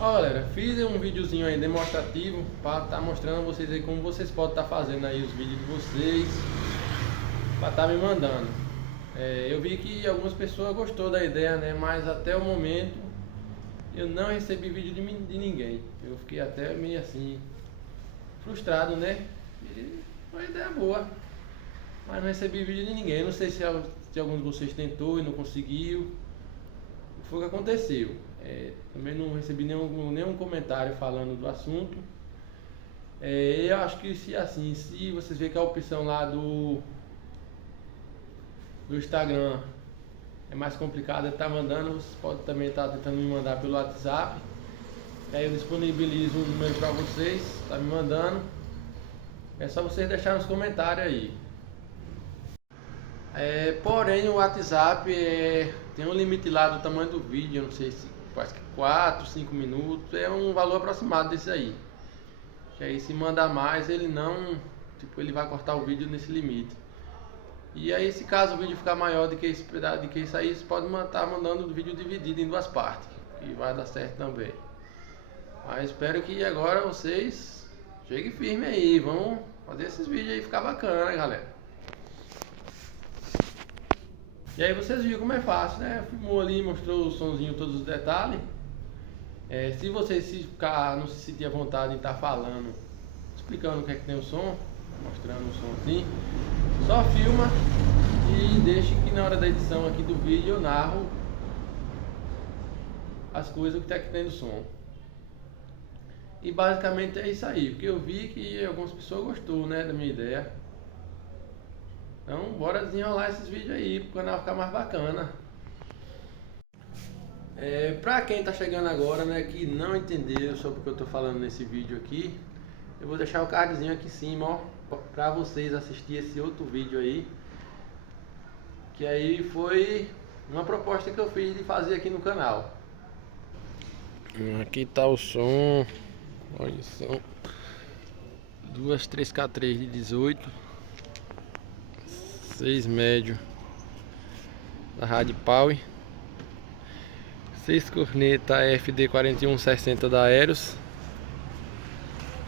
Ó galera, fiz um videozinho aí demonstrativo para estar mostrando a vocês aí como vocês podem estar fazendo aí os vídeos de vocês para estar me mandando. Eu vi que algumas pessoas gostou da ideia, né? Mas até o momento eu não recebi vídeo de ninguém. Eu fiquei até meio assim frustrado, né? E foi uma ideia boa, mas não recebi vídeo de ninguém. Eu não sei se algum de vocês tentou e não conseguiu. O que foi que aconteceu? Também não recebi nenhum comentário falando do assunto. Eu acho que se vocês verem que a opção lá do Instagram é mais complicada, tá mandando, vocês podem também estar tentando me mandar pelo WhatsApp. Aí eu disponibilizo um número para vocês, tá me mandando. É só vocês deixarem nos comentários aí. Porém o WhatsApp tem um limite lá do tamanho do vídeo, eu não sei se quase que 4, 5 minutos, é um valor aproximado desse aí. Que aí se mandar mais ele não, ele vai cortar o vídeo nesse limite. E aí se caso o vídeo ficar maior do que isso aí, você pode estar mandando o vídeo dividido em duas partes, que vai dar certo também. Mas espero que agora vocês cheguem firme aí, vão fazer esses vídeos aí ficar bacana, não E aí vocês viram como é fácil, né? Filmou ali, mostrou o sonzinho, todos os detalhes. Se vocês não se sentir à vontade em estar falando, explicando o que é que tem o som, mostrando o som assim, só filma e deixe que na hora da edição aqui do vídeo eu narro as coisas que tem no som. E basicamente é isso aí, porque eu vi que algumas pessoas gostou, né, da minha ideia. Então bora desenrolar esses vídeos aí para o canal ficar mais bacana. Pra quem tá chegando agora, né, que não entendeu sobre o que eu tô falando nesse vídeo aqui, eu vou deixar o cardzinho aqui em cima, ó, pra vocês assistir esse outro vídeo aí. Que aí foi uma proposta que eu fiz de fazer aqui no canal. Aqui tá o som, olha, são duas 3K3 de 18, 6 médio da Rádio Power, 6 corneta FD4160 da Aeros,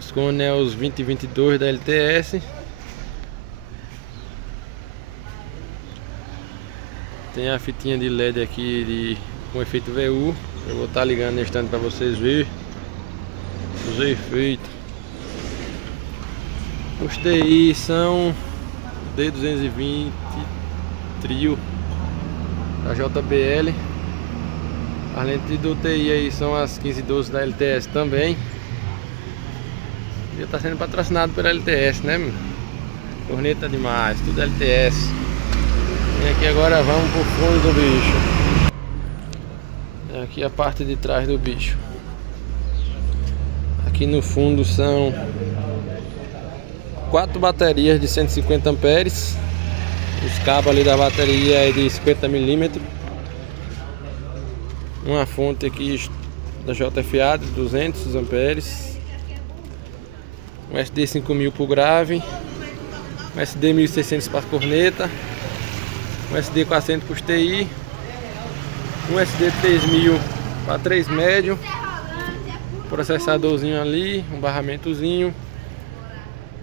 os cones é os 2022 da LTS. Tem a fitinha de LED aqui com efeito VU. Eu vou estar ligando nesse instante para vocês verem os efeitos. Os TI são D220 Trio da JBL. As lentes do TI aí são as 1512 da LTS também. Já está sendo patrocinado pela LTS, né, meu? Corneta demais, tudo LTS. E aqui agora vamos pro fundo do bicho. Aqui a parte de trás do bicho. Aqui no fundo são 4 baterias de 150 amperes. Os cabos ali da bateria é de 50 milímetros. Uma fonte aqui da JFA de 200 amperes. Um SD 5000 para o grave. Um SD 1600 para a corneta. Um SD 400 para os TI. Um SD 3000 para 3 médio. Processadorzinho ali, um barramentozinho,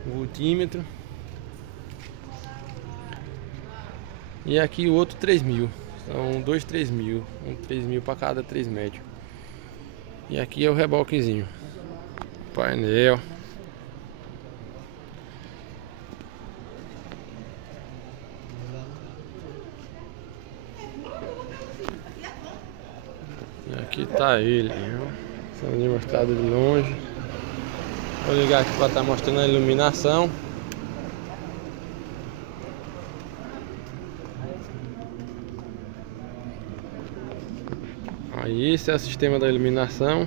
um voltímetro. E aqui o outro 3000. São dois 3000, um 3000 para cada 3 médio. E aqui é o reboquezinho, painel. E aqui tá ele, sendo mostrado de longe. Vou ligar aqui para estar mostrando a iluminação. Aí esse é o sistema da iluminação.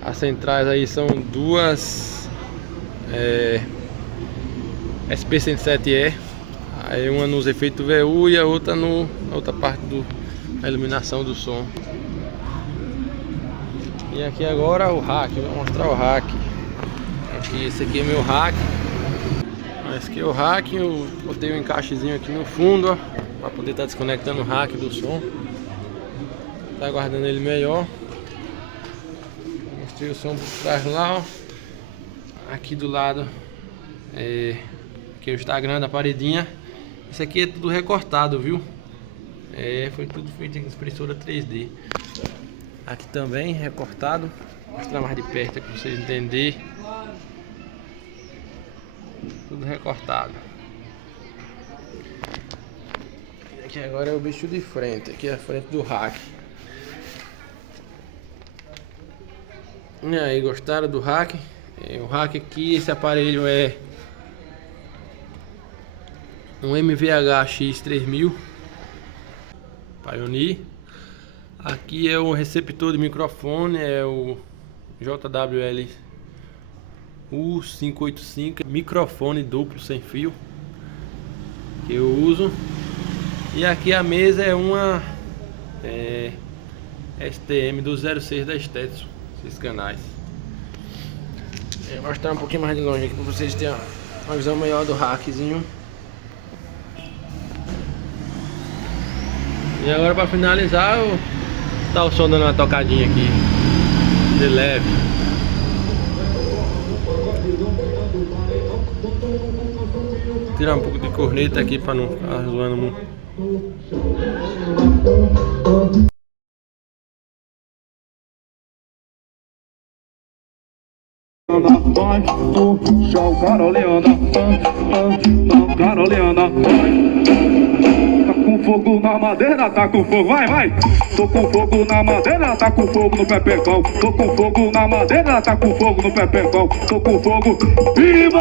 As centrais aí são duas SP107E. Aí uma nos efeitos VU e a outra na outra parte da iluminação do som. E aqui agora o rack, vou mostrar o rack. Esse aqui é meu rack. Esse aqui é o rack, eu botei um encaixezinho aqui no fundo, ó, para poder estar desconectando o rack do som. Tá guardando ele melhor. Botei o som por trás lá, ó. Aqui do lado aqui é o Instagram da paredinha. Isso aqui é tudo recortado, viu? Foi tudo feito em impressora 3D. Aqui também recortado. Vou mostrar mais de perto para vocês entenderem. Tudo recortado. E aqui agora é o bicho de frente. Aqui é a frente do rack. E aí, gostaram do rack? O rack aqui, esse aparelho é um MVH X3000 Pioneer. Aqui é o receptor de microfone, é o JWL U585, microfone duplo sem fio que eu uso. E aqui a mesa é uma STM206 da Stetson, esses canais. Vou mostrar um pouquinho mais de longe aqui para vocês terem uma visão melhor do rackzinho. E agora, para finalizar, tá o som dando uma tocadinha aqui de leve. Vou tirar um pouco de corneta aqui para não ficar zoando muito. Fogo na madeira, tá com fogo, vai! Tô com fogo na madeira, tá com fogo no pepecão. Tô com fogo na madeira, tá com fogo no pepecão. Tô com fogo, viva!